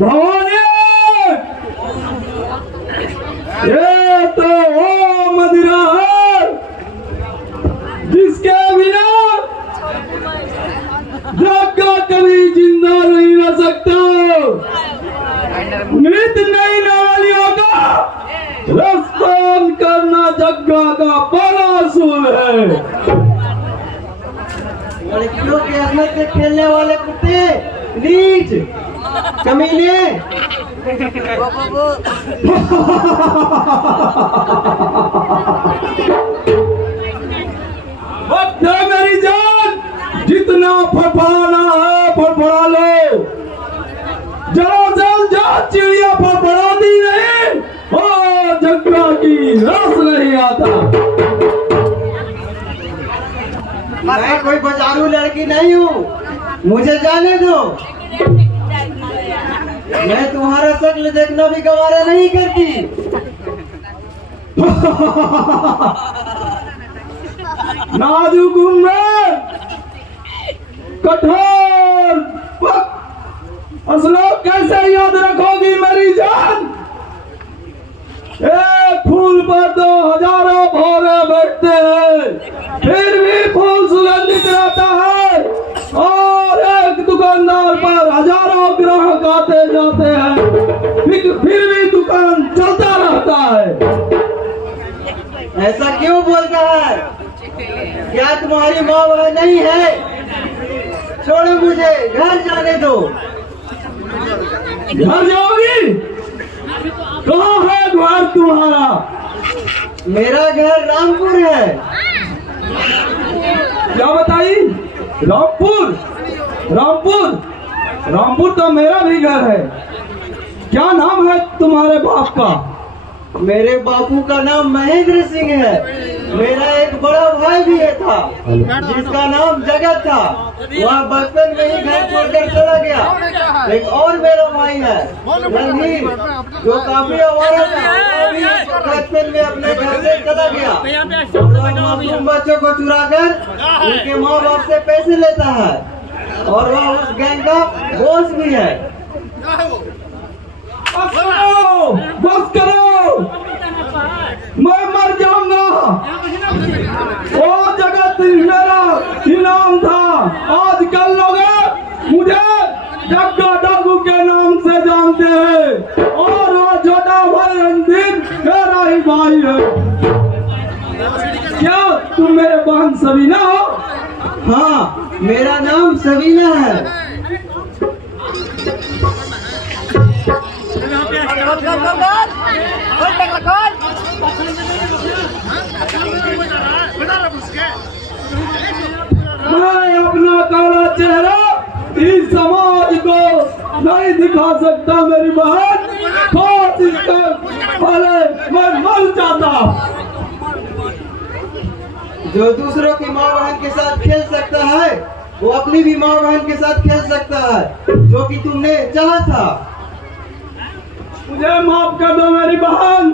भवानी, ये तो वो मदिरा है जिसके बिना जग्गा कभी जिंदा नहीं रह सकता। नृत्य नई नालियों का रसपान करना जग्गा का बड़ा असूल है। लड़कियों के अहमद से खेलने वाले कुत्ते, नीच, कमीने। वक्त है मेरी जान, जितना फड़फड़ाना है फड़फड़ा लो। जल जा चिड़िया फड़फड़ाती नहीं और जग्गा की रस नहीं आता। मैं कोई बाजारू लड़की नहीं हूँ, मुझे जाने दो। मैं तुम्हारा शक्ल देखना भी गवारा नहीं करती। नाजुक उम्र, कठोर असलो कैसे याद रखोगी मेरी जान। एक फूल पर तो हजारों भौरे बैठते हैं, फिर भी फूल सुगंधित रहता है और एक दुकानदार पर हजारों ग्राहक आते जाते हैं, फिर भी दुकान चलता रहता है। ऐसा क्यों बोलता है? क्या तुम्हारी माँ बहन नहीं है? छोड़ो मुझे, घर जाने दो। घर जाओगी? कहाँ है घर तुम्हारा? मेरा घर रामपुर है। क्या बताई? रामपुर? रामपुर? रामपुर तो मेरा भी घर है। क्या नाम है तुम्हारे बाप का? मेरे बापू का नाम महेंद्र सिंह है। मेरा एक बड़ा भाई भी है था, जिसका नाम जगत था। वह बचपन में ही घर छोड़कर चला गया। एक और मेरा भाई है रणवीर, जो काफी आवारा था। वह भी बचपन में अपने घर से चला गया। मासूम बच्चों को चुराकर उनके माँ बाप से पैसे लेता है और वह उस गैंग का बॉस भी है। बस करो, मैं मर जाऊंगा। वो जगत मेरा इनाम था। आजकल लोग मुझे जग्गा डाकू के नाम से जानते हैं और वो छोटा भाई रणधीर मेरा ही भाई है। क्या तुम मेरे बहन सबीना हो? हाँ, मेरा नाम सबीना है। मैं अपना काला चेहरा इस समाज को नहीं दिखा सकता मेरी बहन। खास इसके पहले मैं मर जाता। जो दूसरों की माँ बहन के साथ खेल सकता है, वो अपनी भी माँ बहन के साथ खेल सकता है, जो कि तुमने चाहा था। मुझे माफ कर दो मेरी बहन।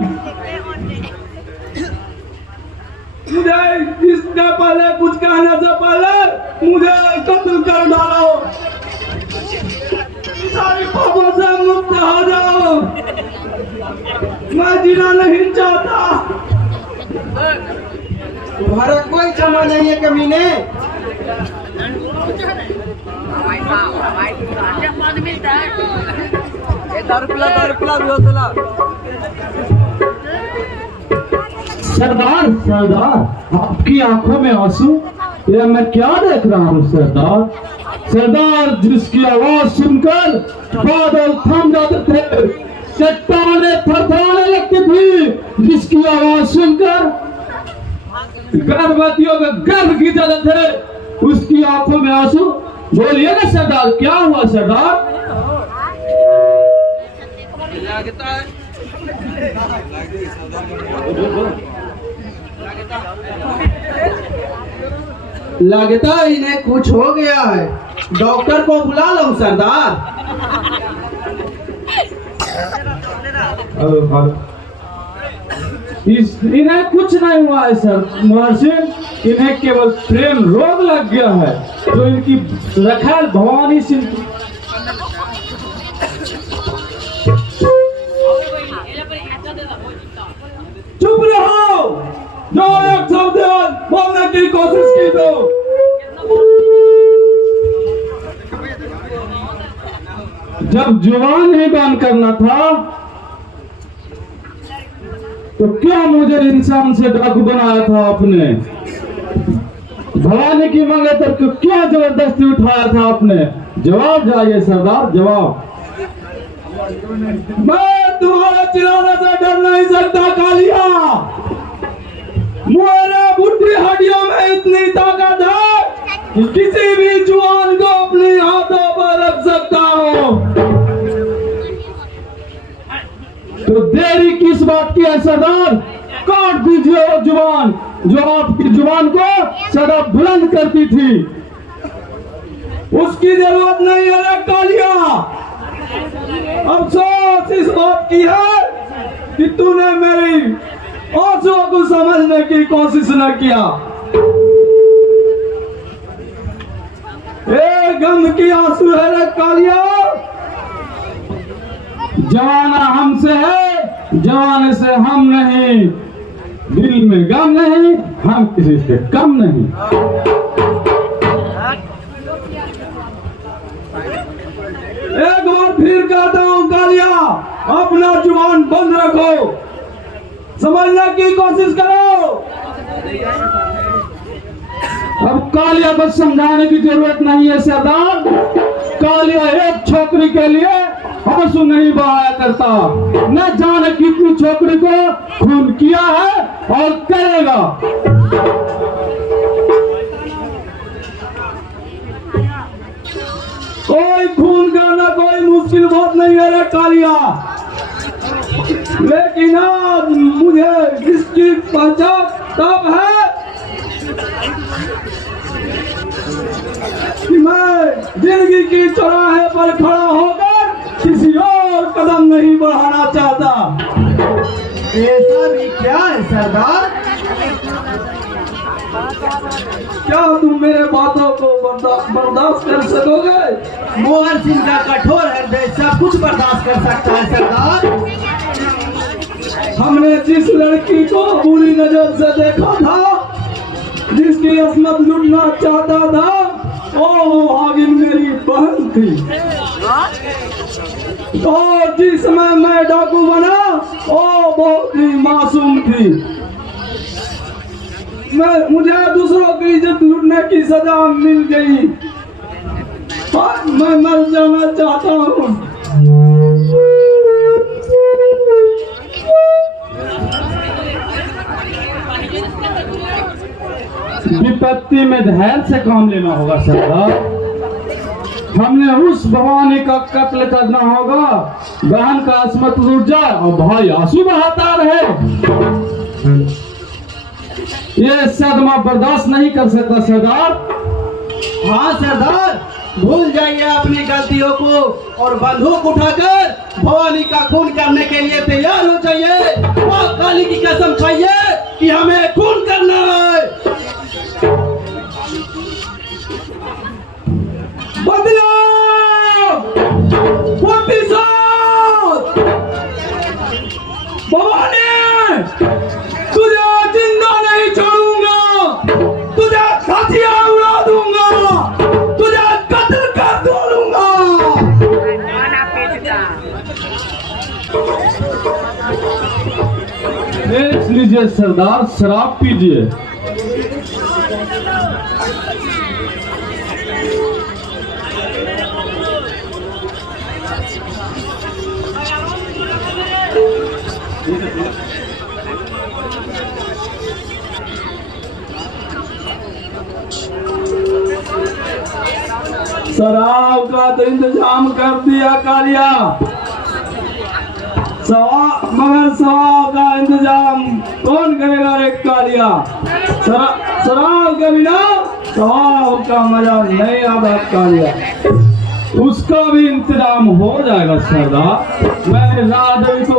मुझे इसके पहले कुछ कहने से पहले मुझे कत्ल कर डालो। सारी पापों से मुक्त हो जाओ। मैं जीना नहीं चाहता। तुम्हारा कोई क्षमा नहीं है कमीने। सरदार, सरदार, आपकी आंखों में आंसू, ये मैं क्या देख रहा हूँ सरदार? सरदार, जिसकी आवाज सुनकर बादल थम जाते थे, चट्टानें थरथराने लगती थी, जिसकी आवाज सुनकर गर्भवतियों के गर्भ की जाते थे, उसकी आंखों में आंसू। बोलिए ना सरदार, क्या हुआ सरदार? लगता इन्हें कुछ हो गया है। डॉक्टर को बुला लो सरदार। इन्हें कुछ नहीं हुआ है सर महर्षि, इन्हें केवल प्रेम रोग लग गया है जो इनकी रखैल भवानी सिंह। चुप रहो, जो एक शब्द बोलने की कोशिश की तो जब जुबान ही बंद करना था तो क्या मुझे इंसान से डाकू बनाया था आपने? भवानी की मंगेतर को क्या जबरदस्ती उठाया था आपने? जवाब जाइए सरदार, जवाब। मैं तुम्हारे चिल्लाने से डर नहीं सकता कालिया। मेरे बुढ़ी हड्डियों में इतनी ताकत है कि किसी भी जुबान को अपने हाथों पर रख सकता हूँ। तो देरी किस बात की है सरदार? काट दीजिए वो जुबान जो आपकी जुबान को सदा बुलंद करती थी। उसकी जरूरत नहीं है रे कालिया। अफसोस इस बात की है कि तूने मेरी आंसुओं को समझने की कोशिश न किया। ए गम की आंसू है रे कालिया। जवाना हमसे है, जवाने से हम नहीं। दिल में गम नहीं, हम किसी से कम नहीं। एक बार फिर कहता हूँ कालिया, अपना जुबान बंद रखो, समझने की कोशिश करो। अब कालिया को समझाने की जरूरत नहीं है सरदार। कालिया एक छोकरी के लिए आंसू नहीं बहाया करता। न जाने कितनी छोकरी को खून किया है और करेगा। कोई खून करना कोई मुश्किल बात नहीं है रे कालिया। लेकिन आज मुझे इसकी पहचान तब है कि मैं जिंदगी की चौराहे पर खड़ा होकर किसी और कदम नहीं बढ़ाना चाहता। ऐसा भी क्या है सरदार? क्या तुम मेरे बातों को बर्दाश्त कर सकोगे? मोहन सिंह का कठोर हृदय सब कुछ बर्दाश्त कर सकता है सरदार। हमने जिस लड़की को बुरी नजर से देखा था, जिसकी अस्मत लूटना चाहता था, वो हागिन मेरी बहन थी। और जिस समय मैं डाकू बना, वो बहुत ही मासूम थी। मुझे दूसरों की इज्जत लूटने की सजा मिल गई और मैं मर जाना चाहता हूँ। विपत्ति में धैर्य से काम लेना होगा सरदार। हमने उस भवानी का कत्ल करना होगा, बहन का अस्मत लूट जाए और भाई आंसू बहाता रहे। ये सदमा बर्दाश्त नहीं कर सकता सरदार। हाँ सरदार, भूल जाइए अपनी गलतियों को और बंदूक उठाकर भवानी का खून करने के लिए तैयार हो जाइए। और काली की कसम खाइए कि हमें खून करना है। बदलो भवानी, तुझे जिंदा नहीं छोड़ूंगा, तुझे हथियार उड़ा दूंगा, तुझे कत्ल कर दूंगा। देख लीजिए सरदार, शराब पीजिए। शराब का तो इंतजाम कर दिया कालिया, मगर शराब का इंतजाम कौन करेगा रे कालिया? शराब के बिना शराब का मजा नहीं आता कालिया। उसका भी इंतजाम हो जाएगा सरदार। मैंने राधवी को